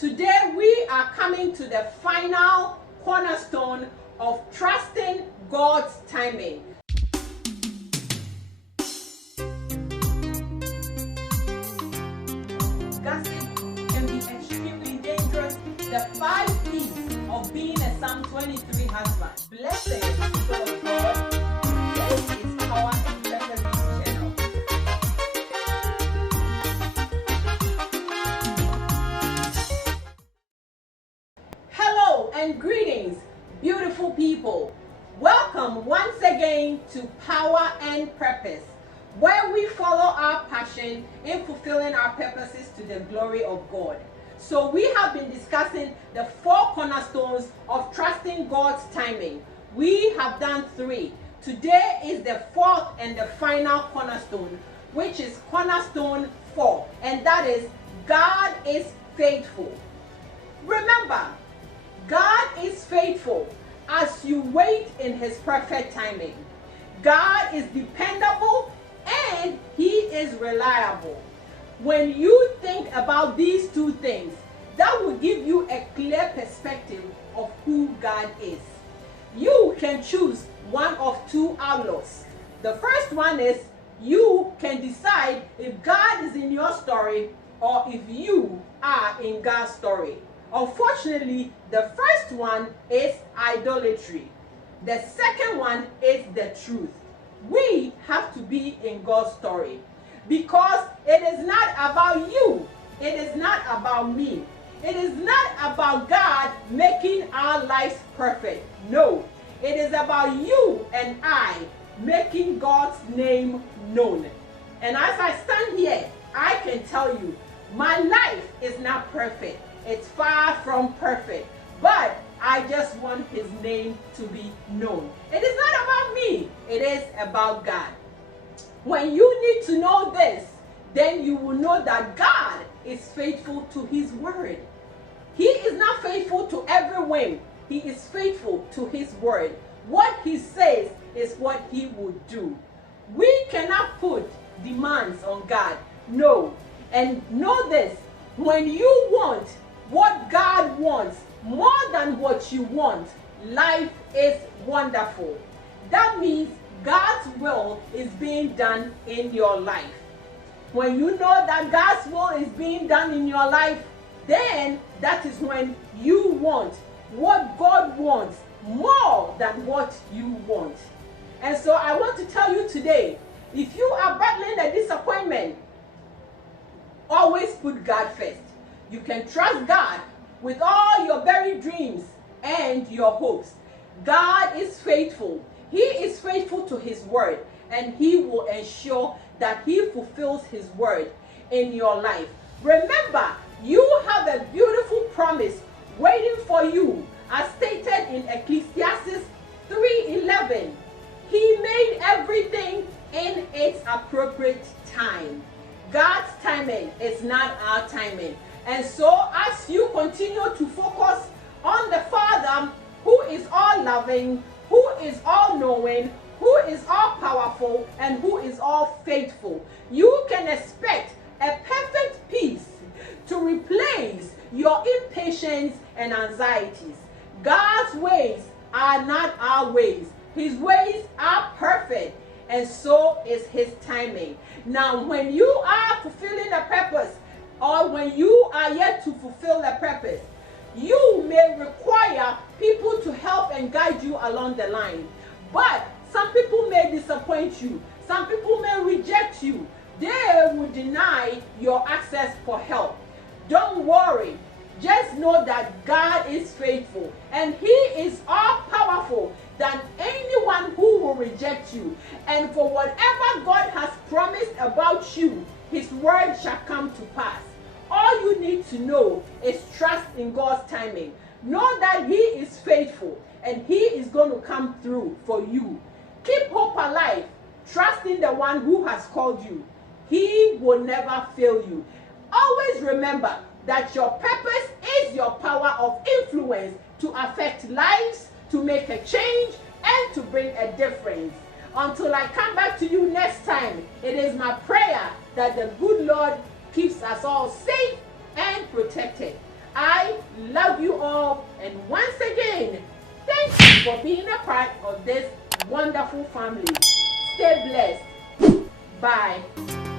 Today we are coming to the final cornerstone of trusting God's timing. Gossip can be extremely dangerous. The 5 P's of being a Psalm 23 husband. Blessings, people of God. This is Power and Purpose channel. Hello and greetings, beautiful people. Welcome once again to Power and Purpose, where we follow our passion in fulfilling our purposes to the glory of God. So we have been discussing the 4 cornerstones of trusting God's timing. We have done 3. Today is the 4th and the final cornerstone, which is cornerstone 4, and that is God is faithful. Remember, God is faithful as you wait in his perfect timing. God is dependable and he is reliable. When you think about these 2 things, that will give you a clear perspective of who God is. You can choose one of 2 outlooks. The first one is you can decide if God is in your story or if you are in God's story. Unfortunately, the first one is idolatry. The second one is the truth. We have to be in God's story because it is not about you. It is not about me. It is not about God making our lives perfect. No, it is about you and I making God's name known. And as I stand here, I can tell you, my life is not perfect. It's far from perfect, but I just want his name to be known. It is not about me. It is about God. When you need to know this, then you will know that God is faithful to his word. He is not faithful to every whim. He is faithful to his word. What he says is what he will do. We cannot put demands on God. No. And know this, when you want what God wants more than what you want, life is wonderful. That means God's will is being done in your life. When you know that God's will is being done in your life, then that is when you want what God wants more than what you want. And so I want to tell you today, if you are battling a disappointment, always put God first. You can trust God with all your buried dreams and your hopes. God is faithful. He is faithful to his word, and he will ensure that he fulfills his word in your life. Remember, you have a beautiful promise waiting for you, as stated in Ecclesiastes 3:11. He made everything in its appropriate time. God's timing is not our timing. And so as you continue to focus on the Father, who is all loving, who is all knowing, who is all powerful, and who is all faithful, you can expect a perfect peace to replace your impatience and anxieties. God's ways are not our ways. His ways are perfect, and so is his timing. Now, when you are fulfilling a purpose, or when you are yet to fulfill a purpose, you may require people to help and guide you along the line. But some people may disappoint you. Some people may reject you. They will deny your access for help. Don't worry. Just know that God is faithful and he is all powerful than anyone who will reject you. And for whatever God has promised about you, his word shall come to pass. All you need to know is trust in God's timing. Know that he is faithful and he is going to come through for you. Keep hope alive. Trust in the one who has called you. He will never fail you. Always remember that your purpose is your power of influence to affect lives, to make a change, and to bring a difference. Until I come back to you next time, it is my prayer that the good Lord keeps us all safe and protected. I love you all, and once again, thank you for being a part of this wonderful family. Stay blessed. Bye.